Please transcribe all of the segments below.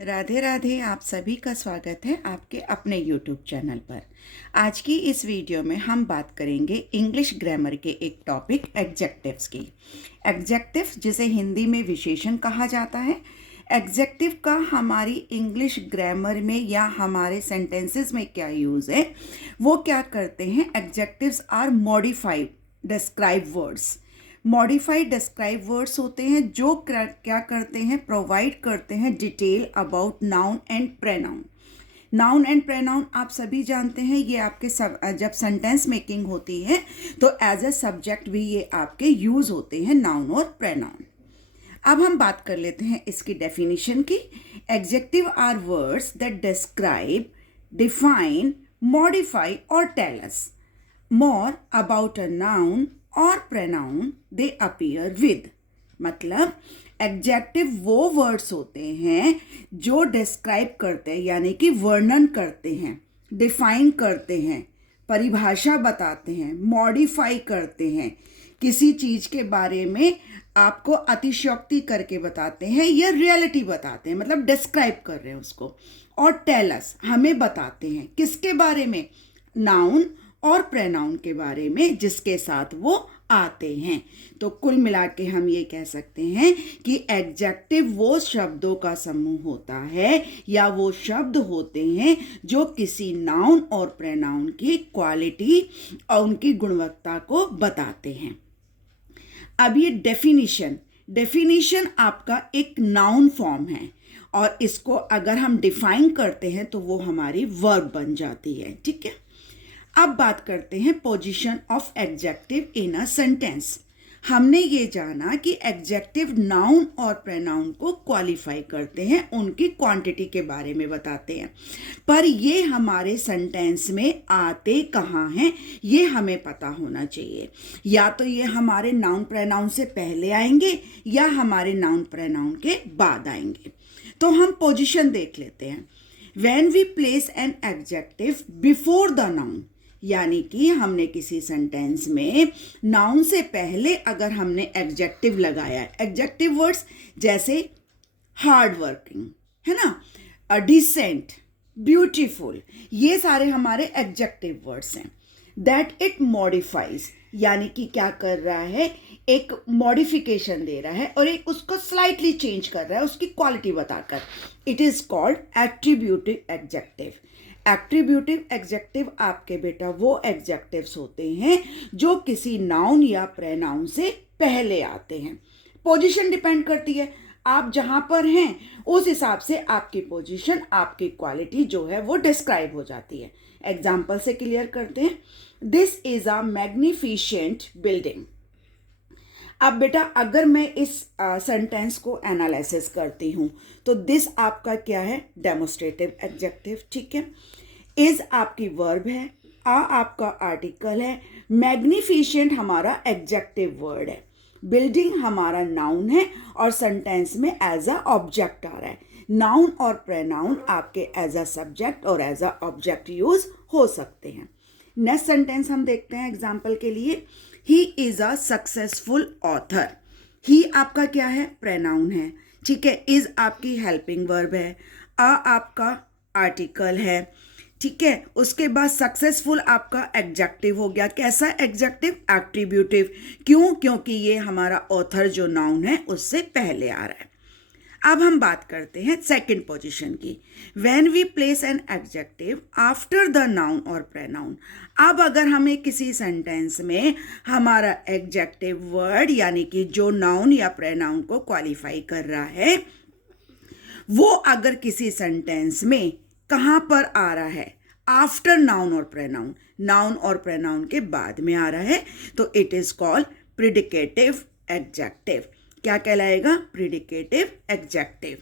राधे राधे। आप सभी का स्वागत है आपके अपने YouTube चैनल पर। आज की इस वीडियो में हम बात करेंगे इंग्लिश ग्रामर के एक टॉपिक एडजेक्टिव्स की। एडजेक्टिव जिसे हिंदी में विशेषण कहा जाता है। एडजेक्टिव का हमारी इंग्लिश ग्रामर में या हमारे सेंटेंसेस में क्या यूज़ है, वो क्या करते हैं। Adjectives are modified describe words. Modified describe words होते हैं जो क्या करते हैं, प्रोवाइड करते हैं detail about noun and pronoun. Noun and pronoun आप सभी जानते हैं, ये आपके जब सेंटेंस मेकिंग होती है तो एज ए सब्जेक्ट भी ये आपके यूज़ होते हैं, नाउन और प्रोनाउन। अब हम बात कर लेते हैं इसकी डेफिनेशन की। Adjective are words that describe, define, modify or tell us more about a noun और प्रोनाउन दे अपीयर विद। मतलब एडजेक्टिव वो वर्ड्स होते हैं जो डिस्क्राइब करते हैं, यानी कि वर्णन करते हैं, डिफाइन करते हैं, परिभाषा बताते हैं, मॉडिफाई करते हैं, किसी चीज़ के बारे में आपको अतिशयोक्ति करके बताते हैं या रियलिटी बताते हैं, मतलब डिस्क्राइब कर रहे हैं उसको। और टेल अस, हमें बताते हैं किसके बारे में, नाउन और प्रोनाउन के बारे में जिसके साथ वो आते हैं। तो कुल मिला के हम ये कह सकते हैं कि एडजेक्टिव वो शब्दों का समूह होता है या वो शब्द होते हैं जो किसी नाउन और प्रोनाउन की क्वालिटी और उनकी गुणवत्ता को बताते हैं। अब ये डेफिनेशन आपका एक नाउन फॉर्म है और इसको अगर हम डिफाइन करते हैं तो वो हमारी वर्ब बन जाती है। ठीक है, अब बात करते हैं position of adjective in a sentence. हमने ये जाना कि एडजेक्टिव नाउन और प्रोनाउन को क्वालिफाई करते हैं, उनकी क्वांटिटी के बारे में बताते हैं, पर ये हमारे सेंटेंस में आते कहाँ हैं ये हमें पता होना चाहिए। या तो ये हमारे नाउन प्रोनाउन से पहले आएंगे या हमारे नाउन प्रोनाउन के बाद आएंगे। तो हम पोजीशन देख लेते हैं। When we place an adjective before the noun, यानी कि हमने किसी सेंटेंस में नाउन से पहले अगर हमने एडजेक्टिव लगाया है, एडजेक्टिव वर्ड्स जैसे हार्ड वर्किंग है ना, डिसेंट, ब्यूटीफुल, ये सारे हमारे एडजेक्टिव वर्ड्स हैं। दैट इट मॉडिफाइज, यानी कि क्या कर रहा है, एक मॉडिफिकेशन दे रहा है और एक उसको स्लाइटली चेंज कर रहा है उसकी क्वालिटी बताकर। It is called attributive adjective. Attributive adjective आपके बेटा वो एडजेक्टिव्स होते हैं जो किसी नाउन या प्रोनाउन से पहले आते हैं। पोजीशन डिपेंड करती है, आप जहां पर हैं उस हिसाब से आपकी पोजीशन, आपकी क्वालिटी जो है वो डिस्क्राइब हो जाती है। एग्जाम्पल से क्लियर करते हैं। This is a magnificent building. अब बेटा अगर मैं इस सेंटेंस को एनालिसिस करती हूँ तो दिस आपका क्या है, डेमोस्ट्रेटिव एडजेक्टिव। ठीक है, इज आपकी वर्ब है, आपका आर्टिकल है, मैग्निफिशेंट हमारा एडजेक्टिव वर्ड है, बिल्डिंग हमारा नाउन है और सेंटेंस में एज अ ऑब्जेक्ट आ रहा है। नाउन और प्रोनाउन आपके एज अ सब्जेक्ट और एज अ ऑब्जेक्ट यूज हो सकते हैं। नेक्स्ट सेंटेंस हम देखते हैं एग्जाम्पल के लिए। He is a successful author. He आपका क्या है, प्रोनाउन है। ठीक है, इज आपकी हेल्पिंग वर्ब है, आपका आर्टिकल है। ठीक है, उसके बाद सक्सेसफुल आपका एडजेक्टिव हो गया। कैसा एडजेक्टिव, एट्रीब्यूटिव। क्यों, क्योंकि ये हमारा ऑथर जो नाउन है उससे पहले आ रहा है। अब हम बात करते हैं सेकंड पोजीशन की। When we place an adjective after the noun और प्रोनाउन। अब अगर हमें किसी सेंटेंस में हमारा एडजेक्टिव वर्ड, यानी कि जो नाउन या प्रोनाउन को क्वालिफाई कर रहा है, वो अगर किसी सेंटेंस में कहाँ पर आ रहा है, आफ्टर नाउन और प्रोनाउन, नाउन और प्रोनाउन के बाद में आ रहा है, तो इट इज कॉल्ड प्रिडिकेटिव एडजेक्टिव। क्या कहलाएगा, प्रिडिकेटिव एडजेक्टिव।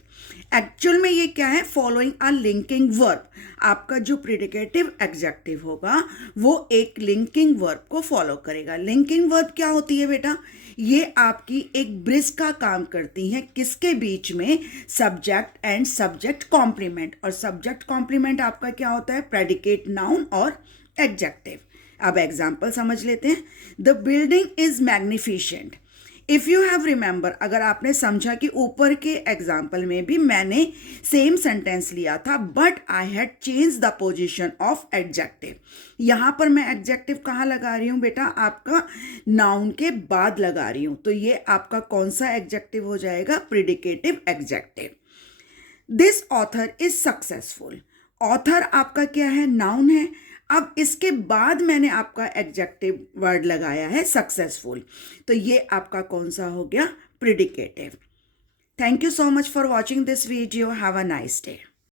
एक्चुअल में ये क्या है, फॉलोइंग अ लिंकिंग वर्ब। आपका जो प्रिडिकेटिव एडजेक्टिव होगा वो एक लिंकिंग वर्ब को फॉलो करेगा। लिंकिंग वर्ब क्या होती है बेटा, ये आपकी एक ब्रिज का काम करती हैं, किसके बीच में, सब्जेक्ट एंड सब्जेक्ट कॉम्प्लीमेंट। और सब्जेक्ट कॉम्प्लीमेंट आपका क्या होता है, प्रेडिकेट नाउन और एडजेक्टिव। अब एग्जाम्पल समझ लेते हैं। The building is magnificent. If you have remember, अगर आपने समझा कि ऊपर के एग्जाम्पल में भी मैंने सेम सेंटेंस लिया था, but I had change the position of adjective. यहाँ पर मैं एडजेक्टिव कहाँ लगा रही हूँ बेटा? आपका नाउन के बाद लगा रही हूँ, तो ये आपका कौन सा एडजेक्टिव हो जाएगा? Predicative adjective. This author is successful. Author आपका क्या है? नाउन है। अब इसके बाद मैंने आपका एडजेक्टिव वर्ड लगाया है सक्सेसफुल, तो ये आपका कौन सा हो गया? Predicative. Thank you so much for watching this video. Have a nice day.